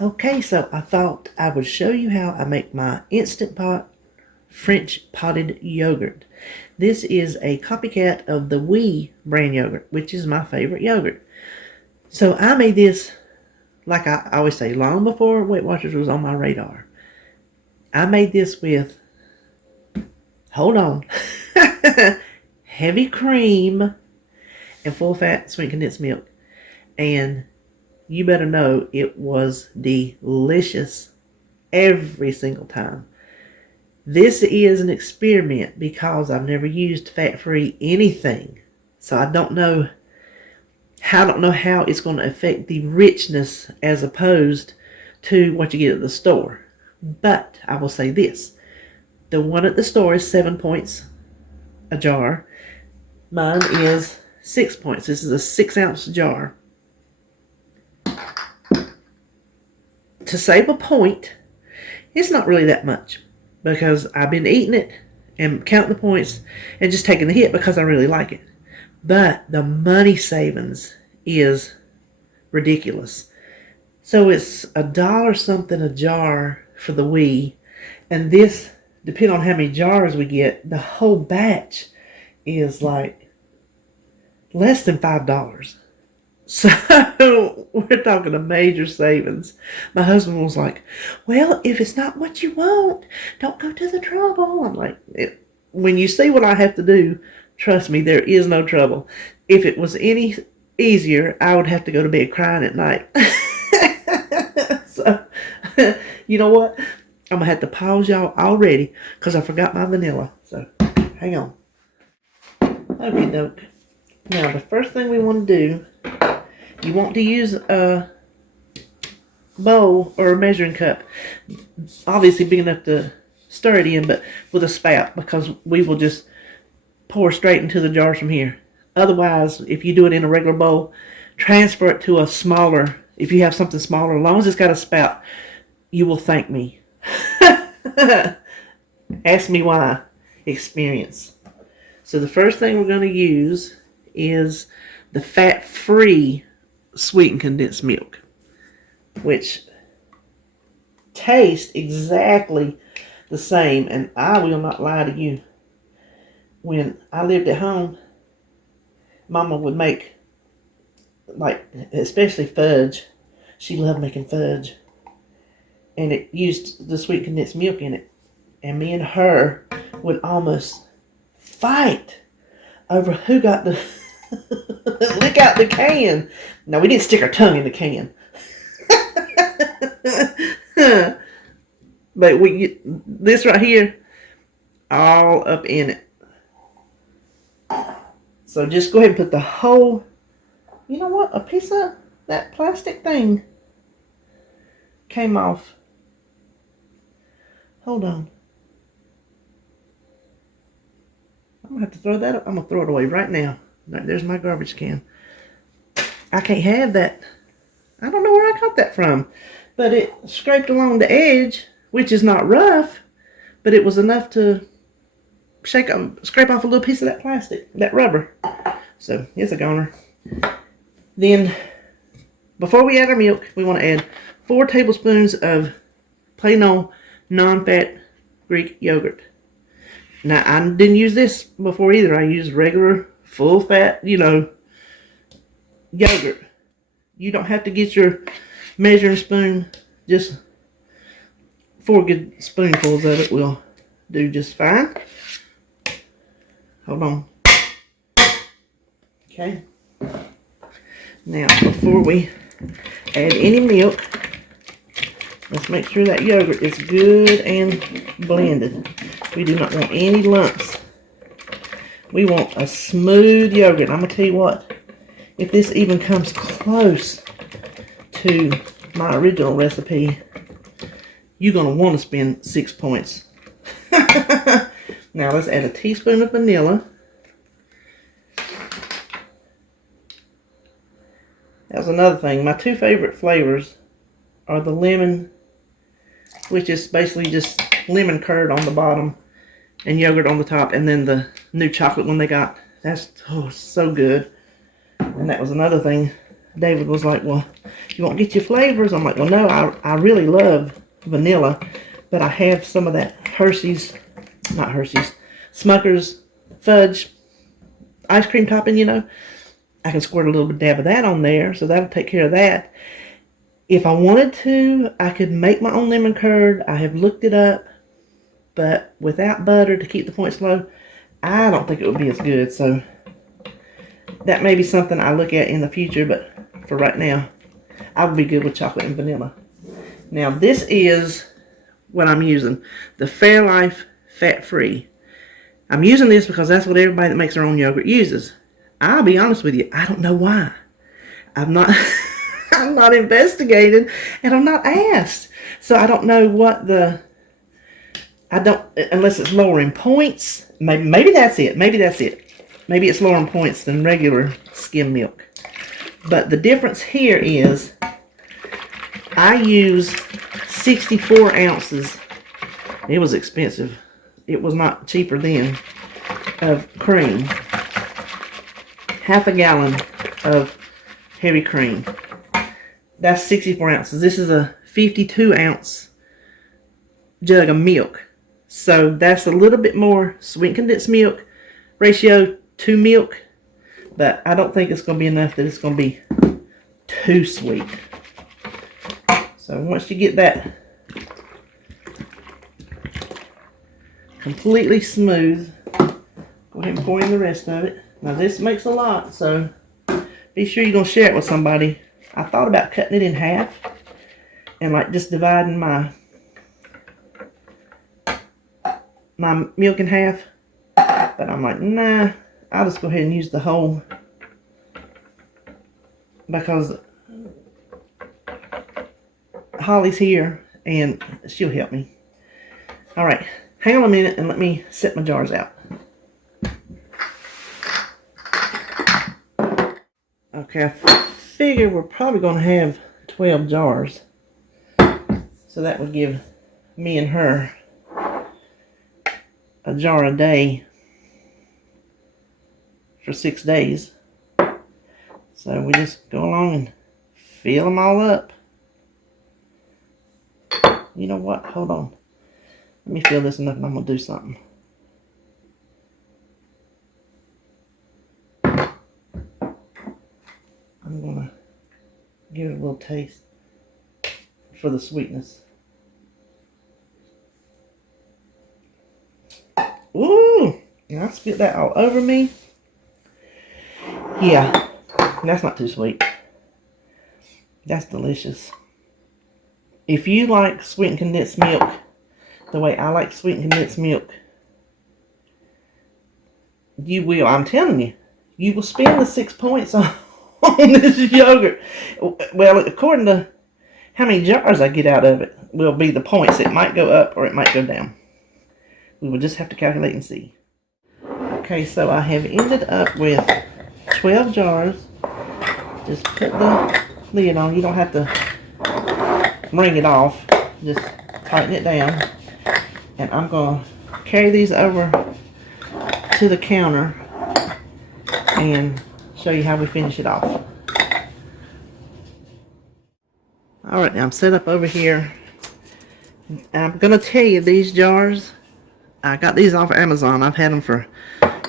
Okay, so I thought I would show you how I make my Instant Pot French potted yogurt. This is a copycat of the Myww brand yogurt, which is my favorite yogurt. So I made this, like I always say, long before Weight Watchers was on my radar. I made this with, hold on, heavy cream and full fat sweet condensed milk. And you better know it was delicious every single time. This is an experiment because I've never used fat-free anything. So I don't know how it's going to affect the richness as opposed to what you get at the store. But I will say this. The one at the store is 7 points a jar. Mine is 6 points. This is a 6-ounce jar. To save a point, it's not really that much because I've been eating it and counting the points and just taking the hit because I really like it. But the money savings is ridiculous. So it's $1 something a jar for the Myww, and this, depending on how many jars we get, the whole batch is like less than $5. So we're talking a major savings. My husband was like, well, if it's not what you want, don't go to the trouble. I'm like, when you see what I have to do, trust me, there is no trouble. If it was any easier, I would have to go to bed crying at night. So, you know what? I'm going to have to pause y'all already because I forgot my vanilla. So, hang on. Okay, doke. Now, the first thing we want to do, you want to use a bowl or a measuring cup. Obviously big enough to stir it in, but with a spout, because we will just pour straight into the jars from here. Otherwise, if you do it in a regular bowl, transfer it to a smaller, if you have something smaller, as long as it's got a spout, you will thank me. Ask me why. Experience. So the first thing we're going to use is the fat-free sweetened condensed milk, which tastes exactly the same. And I will not lie to you. When I lived at home, Mama would make, like, especially fudge. She loved making fudge. And it used the sweet condensed milk in it. And me and her would almost fight over who got the lick out the can. No, we didn't stick our tongue in the can. But this right here, all up in it. So just go ahead and put the whole, you know what, a piece of that plastic thing came off. Hold on. I'm going to have to throw that up. I'm going to throw it away right now. There's my garbage can. I can't have that. I don't know where I got that from. But it scraped along the edge, which is not rough, but it was enough to scrape off a little piece of that plastic, that rubber. So, it's a goner. Then, before we add our milk, we want to add 4 tablespoons of plain old non-fat Greek yogurt. Now, I didn't use this before either. I used regular, full-fat, yogurt. You don't have to get your measuring spoon. Just 4 good spoonfuls of it will do just fine. Hold on. Okay. Now, before we add any milk, let's make sure that yogurt is good and blended. We do not want any lumps. We want a smooth yogurt. I'm going to tell you what, if this even comes close to my original recipe, you're going to want to spend 6 points. Now let's add a teaspoon of vanilla. That was another thing. My 2 favorite flavors are the lemon, which is basically just lemon curd on the bottom and yogurt on the top, and then the new chocolate one they got. That's so good. And that was another thing David was like, well, you won't get your flavors? I'm like, well, no, I really love vanilla, but I have some of that Smucker's fudge ice cream topping, you know. I can squirt a little dab of that on there, so that'll take care of that. If I wanted to, I could make my own lemon curd. I have looked it up, but without butter to keep the points low, I don't think it would be as good. So that may be something I look at in the future, but for right now, I would be good with chocolate and vanilla. Now this is what I'm using, the Fairlife fat-free. I'm using this because that's what everybody that makes their own yogurt uses. I'll be honest with you, I don't know why. I'm not I'm not investigated and I'm not asked. So I don't know what unless it's lowering points. Maybe that's it. Maybe it's lowering points than regular skim milk. But the difference here is I use 64 ounces. It was expensive. It was not cheaper then, of cream. Half a gallon of heavy cream. That's 64 ounces. This is a 52 ounce jug of milk. So that's a little bit more sweet condensed milk ratio to milk. But I don't think it's going to be enough that it's going to be too sweet. So once you get that completely smooth, go ahead and pour in the rest of it. Now this makes a lot, so be sure you're going to share it with somebody. I thought about cutting it in half and like just dividing my milk in half. But I'm like, nah, I'll just go ahead and use the whole, because Holly's here and she'll help me. Alright, hang on a minute and let me set my jars out. Okay, I figure we're probably going to have 12 jars. So that would give me and her a jar a day for 6 days. So we just go along and fill them all up. You know what? Hold on. Let me fill this enough and I'm going to do something. I'm going to give it a little taste for the sweetness. Ooh! And I spit that all over me. Yeah, that's not too sweet. That's delicious. If you like sweetened condensed milk the way I like sweetened condensed milk, you will, I'm telling you, you will spend the 6 points on this yogurt. Well, according to how many jars I get out of it will be the points. It might go up or it might go down. We will just have to calculate and see. Okay, so I have ended up with 12 jars. Just put the lid on. You don't have to wring it off. Just tighten it down. And I'm going to carry these over to the counter and show you how we finish it off. Alright, now I'm set up over here. And I'm going to tell you, these jars, I got these off of Amazon. I've had them for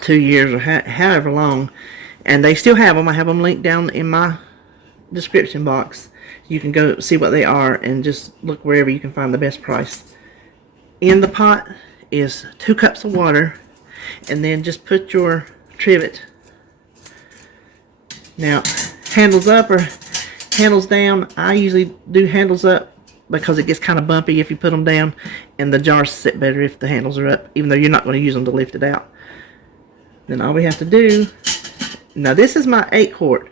2 years or however long. And they still have them. I have them linked down in my description box. You can go see what they are and just look wherever you can find the best price. In the pot is 2 cups of water. And then just put your trivet. Now, handles up or handles down. I usually do handles up because it gets kind of bumpy if you put them down. And the jars sit better if the handles are up, even though you're not going to use them to lift it out. Then all we have to do, now this is my 8 quart.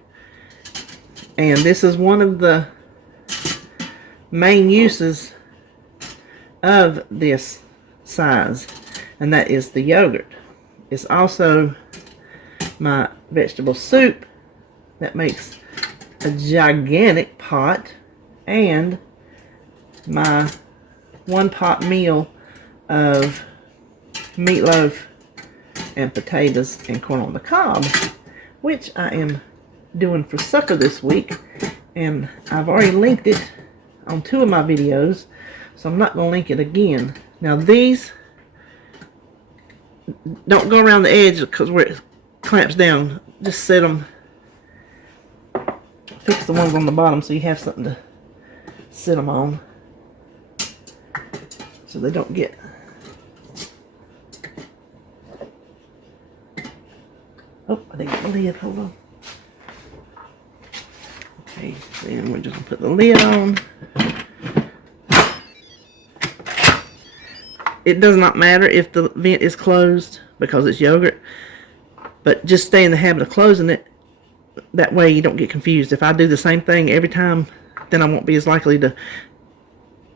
And this is one of the main uses of this size. And that is the yogurt. It's also my vegetable soup that makes a gigantic pot, and my 1 pot meal of meatloaf and potatoes and corn on the cob, which I am doing for supper this week. And I've already linked it on 2 of my videos, so I'm not going to link it again. Now these, don't go around the edge because where it clamps down. Just set them, fix the ones on the bottom so you have something to sit them on, so they don't get. Oh, I didn't get the lid. Hold on. Okay, then we're just going to put the lid on. It does not matter if the vent is closed because it's yogurt, but just stay in the habit of closing it. That way you don't get confused. If I do the same thing every time, then I won't be as likely to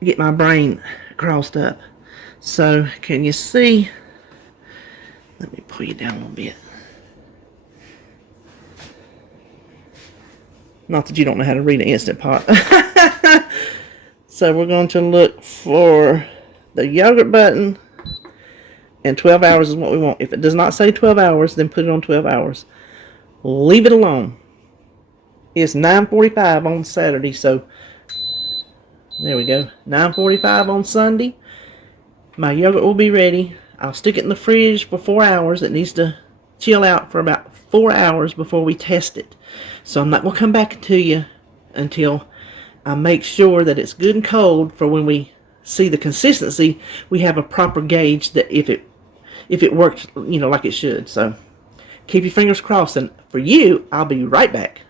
get my brain crossed up. So, can you see? Let me pull you down a little bit. Not that you don't know how to read an Instant Pot. So we're going to look for the yogurt button, and 12 hours is what we want. If it does not say 12 hours, then put it on 12 hours. Leave it alone. It's 9:45 on Saturday, so there we go. 9:45 on Sunday. My yogurt will be ready. I'll stick it in the fridge for 4 hours. It needs to chill out for about 4 hours before we test it. So I'm not going to come back to you until I make sure that it's good and cold, for when we see the consistency, we have a proper gauge that if it works, you know, like it should. So keep your fingers crossed, and for you, I'll be right back.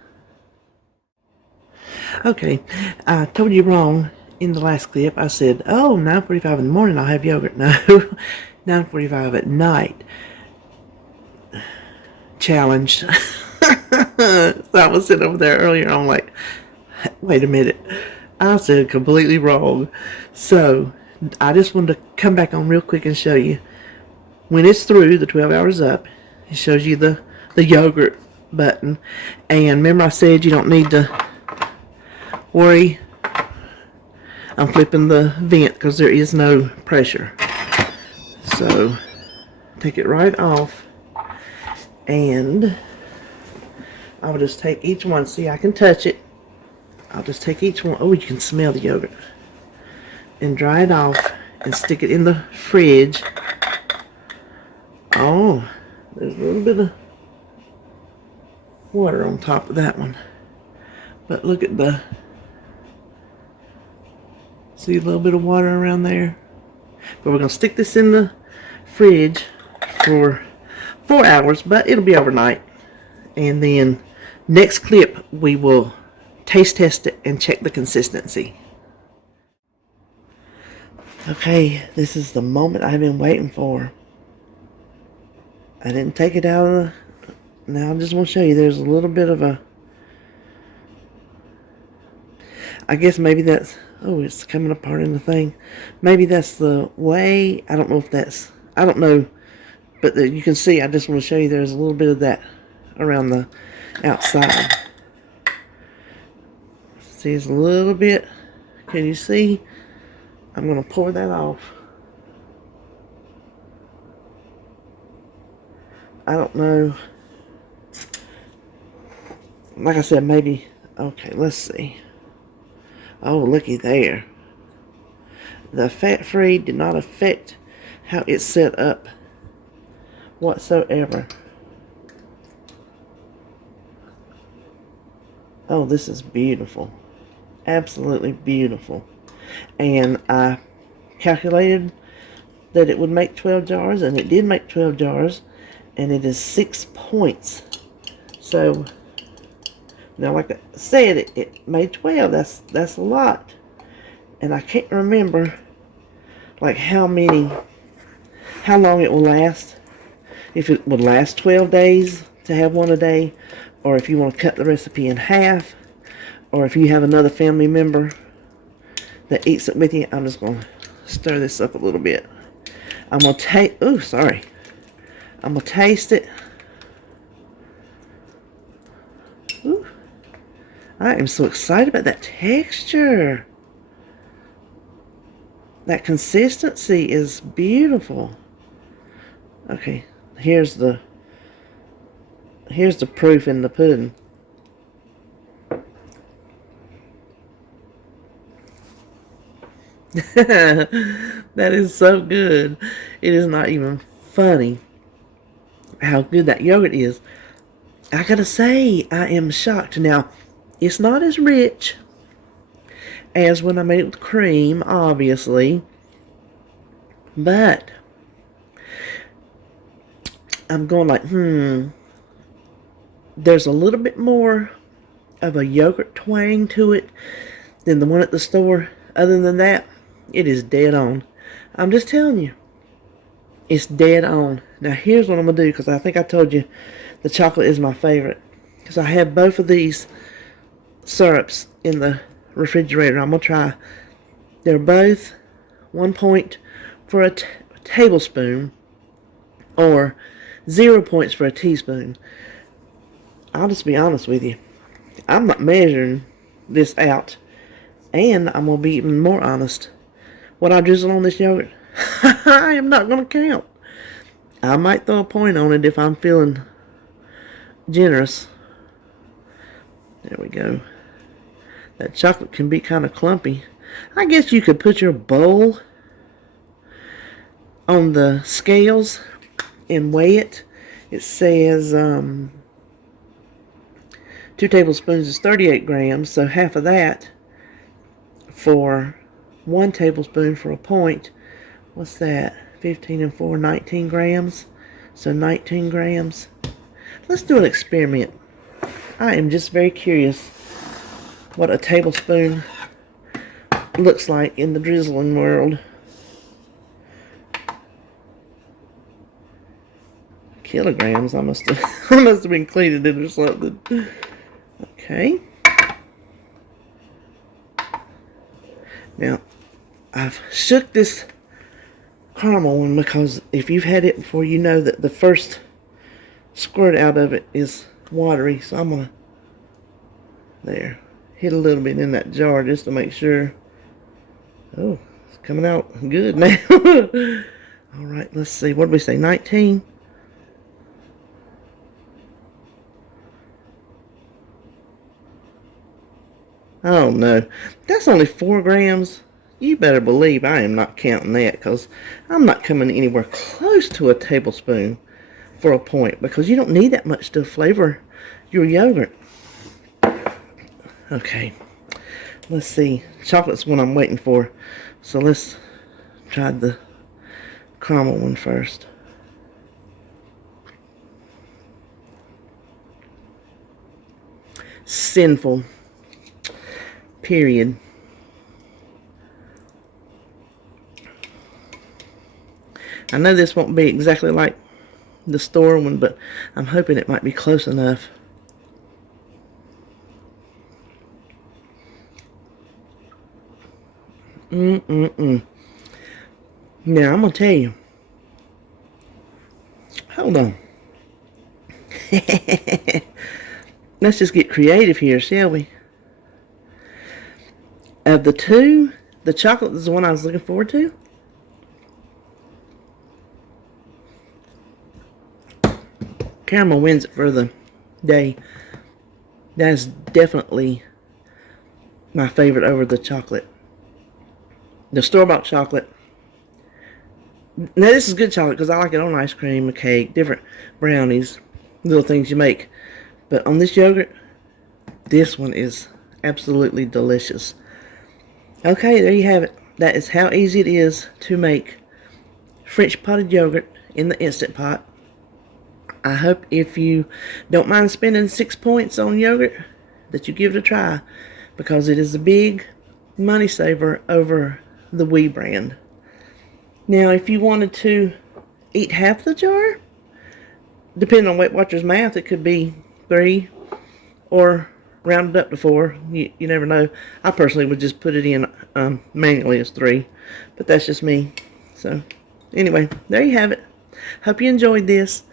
Okay, I told you wrong in the last clip. I said, oh, 9:45 in the morning I'll have yogurt. No, 9:45 at night. Challenged. So I was sitting over there earlier, I'm like, wait a minute, I said completely wrong. So I just wanted to come back on real quick and show you when it's through, the 12 hours up, it shows you the yogurt button. And remember I said you don't need to worry, I'm flipping the vent because there is no pressure. So take it right off, and I will just take each one. See, I can touch it. I'll just take each one. Oh, you can smell the yogurt. And dry it off and stick it in the fridge. Oh, there's a little bit of water on top of that one. But look at the, see a little bit of water around there? But we're going to stick this in the fridge for 4 hours, but it'll be overnight. And then next clip, we will taste test it and check the consistency. Okay, this is the moment I've been waiting for. I didn't take it out of the... Now I just want to show you, there's a little bit of a... I guess maybe that's... Oh, it's coming apart in the thing. Maybe that's the way. I don't know if that's... I don't know. But you can see, I just want to show you there's a little bit of that around the outside. See, it's a little bit. Can you see? I'm going to pour that off. I don't know. Like I said, maybe. Okay, let's see. Oh, looky there. The fat-free did not affect how it's set up whatsoever. Oh, this is beautiful. Absolutely beautiful. And I calculated that it would make 12 jars, and it did make 12 jars, and it is 6 points. So now, like I said, it made 12. That's a lot. And I can't remember like how long it will last. If it would last 12 days to have one a day, or if you want to cut the recipe in half, or if you have another family member that eats it with you. I'm just going to stir this up a little bit. I'm going to taste, oh, sorry. I'm going to taste it. Ooh. I am so excited about that texture. That consistency is beautiful. Okay, here's the proof in the pudding. That is so good. It is not even funny how good that yogurt is. I gotta say, I am shocked. Now, it's not as rich as when I made it with cream, obviously. But I'm going like, there's a little bit more of a yogurt twang to it than the one at the store. Other than that, it is dead on. I'm just telling you, it's dead on. Now here's what I'm going to do, because I think I told you the chocolate is my favorite. Because I have both of these syrups in the refrigerator. I'm going to try. They're both 1 point for a tablespoon, or 0 points for a teaspoon. I'll just be honest with you. I'm not measuring this out. And I'm going to be even more honest. What I drizzle on this yogurt, I am not going to count. I might throw a point on it if I'm feeling generous. There we go. That chocolate can be kind of clumpy. I guess you could put your bowl on the scales and weigh it. It says 2 tablespoons is 38 grams, so half of that for 1 tablespoon for a point. What's that? 15 and 4, 19 grams. So 19 grams. Let's do an experiment. I am just very curious what a tablespoon looks like in the drizzling world. Kilograms. I must have been cleaning it or something. Okay. Now, I've shook this caramel one because if you've had it before, you know that the first squirt out of it is watery. So I'm going to, there, hit a little bit in that jar just to make sure. Oh, it's coming out good now. All right, let's see. What did we say, 19? Oh no, that's only 4 grams. You better believe I am not counting that, because I'm not coming anywhere close to a tablespoon for a point, because you don't need that much to flavor your yogurt. Okay, let's see. Chocolate's what I'm waiting for, so let's try the caramel one first. Sinful. Period. I know this won't be exactly like the store one, but I'm hoping it might be close enough. Now, I'm going to tell you. Hold on. Let's just get creative here, shall we? Of the two, the chocolate is the one I was looking forward to. Caramel wins it for the day. That is definitely my favorite over the chocolate. The store-bought chocolate. Now this is good chocolate because I like it on ice cream, a cake, different brownies, little things you make. But on this yogurt, this one is absolutely delicious. Okay, there you have it. That is how easy it is to make French potted yogurt in the Instant Pot. I hope if you don't mind spending 6 points on yogurt, that you give it a try, because it is a big money saver over the Myww brand. Now, if you wanted to eat half the jar, depending on Weight Watchers math, it could be 3 or rounded up to 4. You never know. I personally would just put it in manually as 3, but that's just me. So anyway, there you have it. Hope you enjoyed this,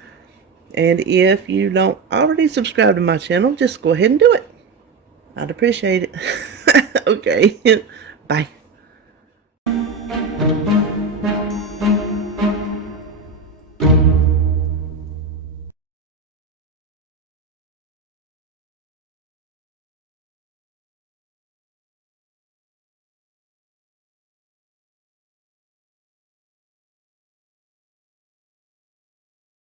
and if you don't already subscribe to my channel, just go ahead and do it. I'd appreciate it. Okay. Bye.